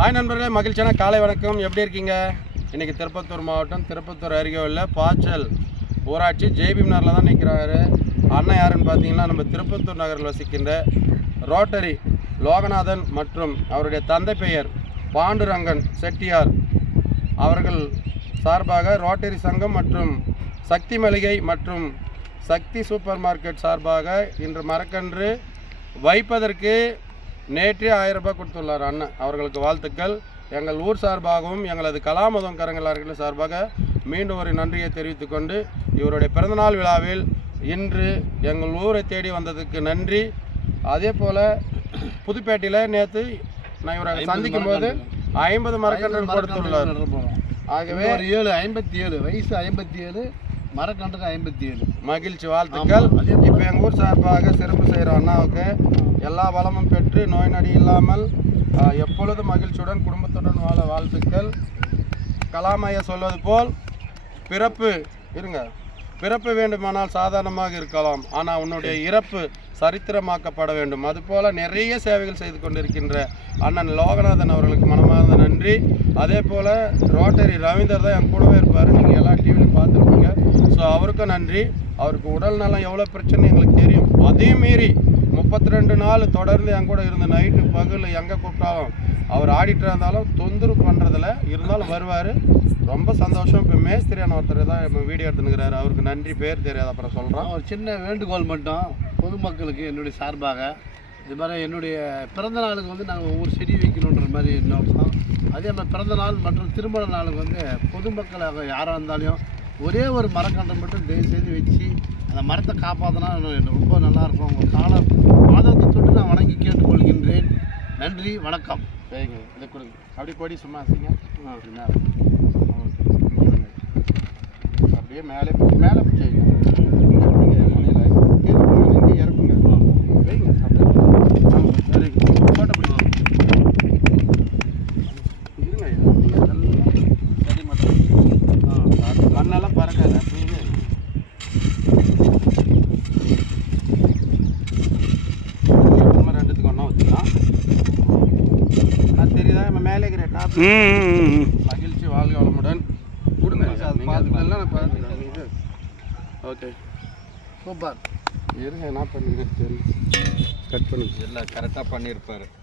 Hi நண்பர்களே, மகிழ்ச்சியான காலை வணக்கம். எப்படி இருக்கீங்க? இன்றைக்கி திருப்பத்தூர் மாவட்டம் திருப்பத்தூர் அருகே உள்ள பாச்சல் ஊராட்சி ஜேபி நகரில் தான் நிற்கிறாரு. அண்ணன் யாருன்னு பார்த்தீங்கன்னா, நம்ம திருப்பத்தூர் நகரில் வசிக்கின்ற ரோட்டரி லோகநாதன் மற்றும் அவருடைய தந்தை பெயர் பாண்டுரங்கன் செட்டியார் அவர்கள் சார்பாக ரோட்டரி சங்கம் மற்றும் சக்தி மளிகை மற்றும் சக்தி சூப்பர் மார்க்கெட் சார்பாக இன்று மரக்கன்று வைப்பதற்கு நேற்றே 1000 ரூபாய் கொடுத்துள்ளார் அண்ணன். அவர்களுக்கு வாழ்த்துக்கள். எங்கள் ஊர் சார்பாகவும் எங்களது கலாமதம் கரங்களார்கள் சார்பாக மீண்டும் ஒரு நன்றியை தெரிவித்துக்கொண்டு, இவருடைய பிறந்தநாள் விழாவில் இன்று எங்கள் ஊரை தேடி வந்ததுக்கு நன்றி. அதே போல் புதுப்பேட்டையில் நேற்று நான் இவரை சந்திக்கும் போது 50 மரக்கன்று கொடுத்துள்ளார். ஆகவே 57 வயசு 57 மரக்கன்றுக்கு 57 மகிழ்ச்சி, வாழ்த்துக்கள். இப்போ எங்கள் ஊர் சார்பாக சிறப்பு செய்கிற அண்ணாவுக்கு எல்லா வளமும் பெற்று நோய் நொடி இல்லாமல் எப்பொழுதும் மகிழ்ச்சியுடன் குடும்பத்துடன் வாழ வாழ்த்துக்கள். கலாமையா சொல்வது போல் பிறப்பு வேண்டுமானால் சாதாரணமாக இருக்கலாம், ஆனால் உன்னுடைய இறப்பு சரித்திரமாக்கப்பட வேண்டும். அதுபோல் நிறைய சேவைகள் செய்து கொண்டிருக்கின்ற அண்ணன் லோகநாதன் அவர்களுக்கு மனமார்ந்த நன்றி. அதே போல் ரோட்டரி ரவீந்தர் தான் என் கூடவே இருப்பார், நீங்கள் எல்லா டிவிலையும் பார்த்துருப்பீங்க. ஸோ அவருக்கும் நன்றி. அவருக்கு உடல் நலம் எவ்வளோ பிரச்சனை எங்களுக்கு தெரியும். அதையும் மீறி 32 நாள் தொடர்ந்து என் கூட இருந்த நைட்டு பகல் எங்கே கூப்பிட்டாலும் அவர் ஆடிட்டு இருந்தாலும் தொந்தரவு பண்ணுறதில்ல, இருந்தாலும் வருவார். ரொம்ப சந்தோஷம். இப்போ மேஸ்திரியான ஒருத்தர் தான் இப்போ வீடியோ எடுத்துனுக்கிறாரு, அவருக்கு நன்றி. பேர் தெரியாது, அப்புறம் சொல்கிறோம். ஒரு சின்ன வேண்டுகோள் மட்டும் பொதுமக்களுக்கு என்னுடைய சார்பாக, இது மாதிரி என்னுடைய பிறந்த நாளுக்கு நாங்கள் ஒவ்வொரு செடி வைக்கணுன்ற மாதிரி நோக்கம். அதே மாதிரி பிறந்த நாள் மற்றும் திருமண நாளுக்கு பொதுமக்களாக யாராக இருந்தாலும் ஒரே ஒரு மரக்கன்றை மட்டும் தயவுசெய்து வச்சு அந்த மரத்தை காப்பாற்றினா ரொம்ப நல்லாயிருக்கும். உங்கள் பாதத்தை தொட்டு நான் வணங்கி கேட்டுக்கொள்கின்றேன். நன்றி, வணக்கம். சரிங்க, இதை கொடுங்க. அப்படி கொடி சும்மா செய்யுங்க. அப்படி மேலே அப்படியே மேலே பிடிச்சிங்க. முனையில் இறக்குங்க. வைங்க அப்படியே. ஆமாம், சரி. ஃபோட்டோ பிடிக்கும். இருங்க, சரி மட்டும் மண்ணெல்லாம் பறக்காது. அப்படியே மகிழ்ச்சி, வாழ்க வளமுடன். கொடுங்க, அது பார்த்துக்கலாம். நான் பார்த்துக்கிறேன். Okay, super. இருங்க, என்ன பண்ணுங்க, கட் பண்ணுங்க. எல்லாம் கரெக்டாக பண்ணியிருப்பார்.